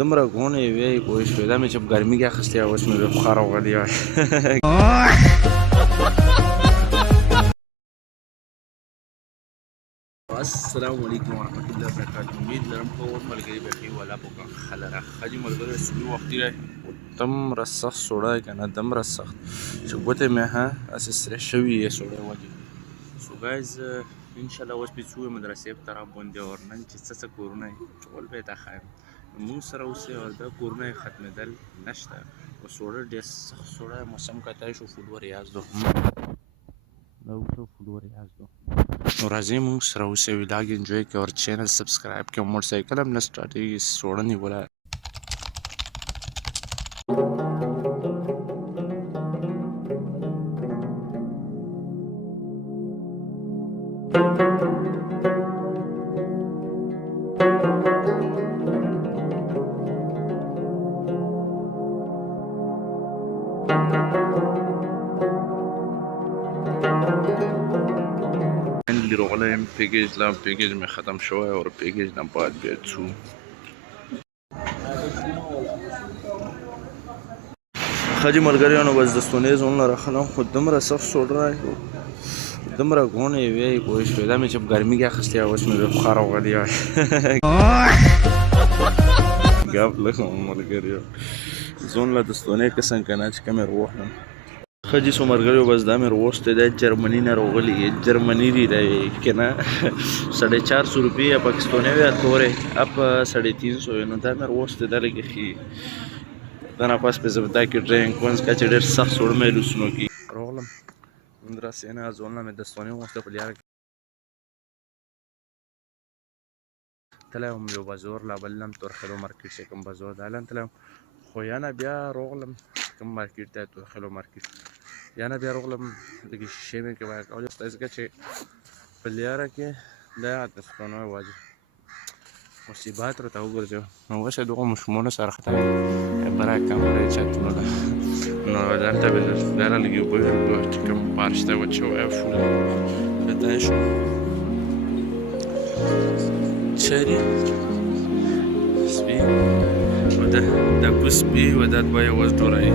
دومره غونې وې پوه شوې دا مې چې په ګرمي کې اخیستې وه اوس مې بیا بخار راغلی وای السلام علیکم ورحمت الله وبرکاتہ امید لرم ټول ملګري به ښې ولا په ښه لره ښه دي ملګرو صبحي وختي دی دومره سخت سوړی که نه دومره سخت چې ګوتې مې هسې سرې شوي یې سوړی وجې سو ګایز انشاءالله اوس پې څو مدرسې په طرف باندې اور نن چې څه کورونه یې ټول به یې ته ښایم مونږ سره اوسئ او دا کورونه یې ختمېدل نشته خو سوړه ډېر سخت سوړی موسم کتای شو فوټ ریاض دو دا وکړو فوټ ریاض دو نو راځئ مونږ سره اوسئ ولاګ انجوی کړئ اور چینل سبسکرایب کړئ موټرسایکل هم نه سټارټېږي سوړه نیولی راغلی یم پیکیج لا پیکیج مې ختم شوی او پیکیج نه بعد بیا څو ښه دي ملګریانو بس د ستونې ځانله راخلم خو دومره سخت سوړی دومره غونې وې پوه شوې دا مې چې په ګرمي کې اخیستې وه اوس مې بیا بخار راغلی وای ګپ نه کوم ملګریو ځانله د ستونې قسم که نه چې که مې راواخلم ښه دي څو ملګریو بس دا مې راوستی دی جرمني نه راغلي جرمني دی دی که نه 450 روپۍ یا پاکستاني وی تورې اپ 350 نو دا مې راوستی دی لږې ښي دا نه پس پې زه به دا کې ډرینک ونس که چې ډېر سخت سوړ مې لوسنو کې راغلم همداسې نه ځانله مې دستانې واغوسته په لیاره کې تللی وم یو بازار لا بل هم تورخیلو مارکېټ چې کوم بازار دی هلته تللی وم خو یا نه بیا راغلم کوم مارکېټ دی تورخیلو مارکېټ یا نه بیا راغلم لږې شیشې مې کې وایه کولې ځکه چې په لیاره کې دا دستانه واجب مصیبات راته وګرځېو نو اوس یې دغو ماشومانو سره خطا برای کمره چتونو ده نو دلته به دا را لږې اوبه چې کوم بارش دی وچ شوی فول بدای شو چری سپي و دا کوز سپي و دا دوه یوازې ډورایي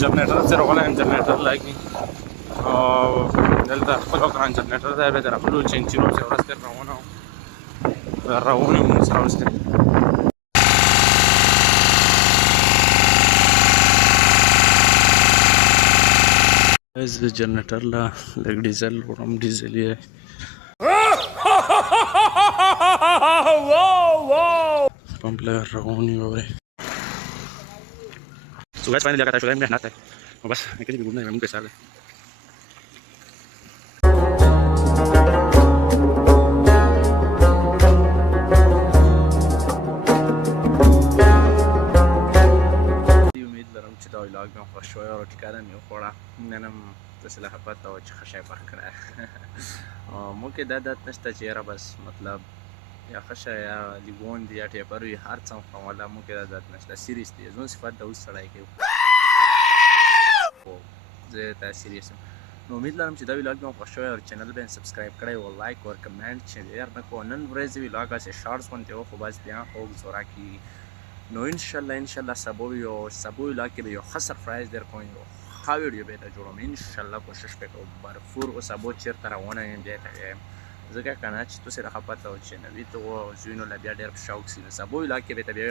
جنریټر سره راغلی یم جنریټر لاګي او دلته خپل وکړم جنریټر دی بیا د راغلو چینچینو چې ورځ تېر روانه وم روان یم مونږ سره اوس زه جنریټر له لږ ډیزل وړم ډیزل یې پمپ له روان یو اورئ So guys, finally I got to show them nothing. Oh, bas, I can't even remember sale. دا ولاګ مې خوښ شوی او ټکاره مې وخوړه نن هم داسې له پته وه چې ښه شی پخ کړی موږ کې دا عادت نشته چې یاره بس مطلب یا ښه شی یا لیګون دي یا ټیپر وي هر څه هم خورم والله موږ کې دا عادت نشته سیریس دی زموږ صفت د اوس سړی کوي خو زه دا سیریس یم نو امید لرم چې دا ولاګ مې خوښ شوی او چینل به یې سبسکرایب کړی او لایک او کمنټ چې ډېر نه کوو نن ورځ ولاګ هسې شارټس غوندې و خو بس بیا خوږ زوراک کېږي نو انشاءالله سبا ولاګ کې به یو ښه سرپرایز در کوم یو ښه ویډیو به یې جوړوم انشاءالله کوشش به کوم برفور او سبا چېرته روانه یم بیا ته یم ځکه که نه چې تاسې راښه پته وه چې نوي زویونو له بیا ډېر په شوق سي نو سبا ولاګ کې به یې ته بیا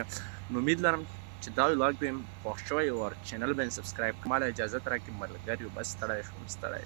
نو امید لرم چې دا ولاګ به یم خوښ شوی او چینل به یې سبسکرایب کړم ماله اجازت راکړي ملګري بس ستړی شوم ستړی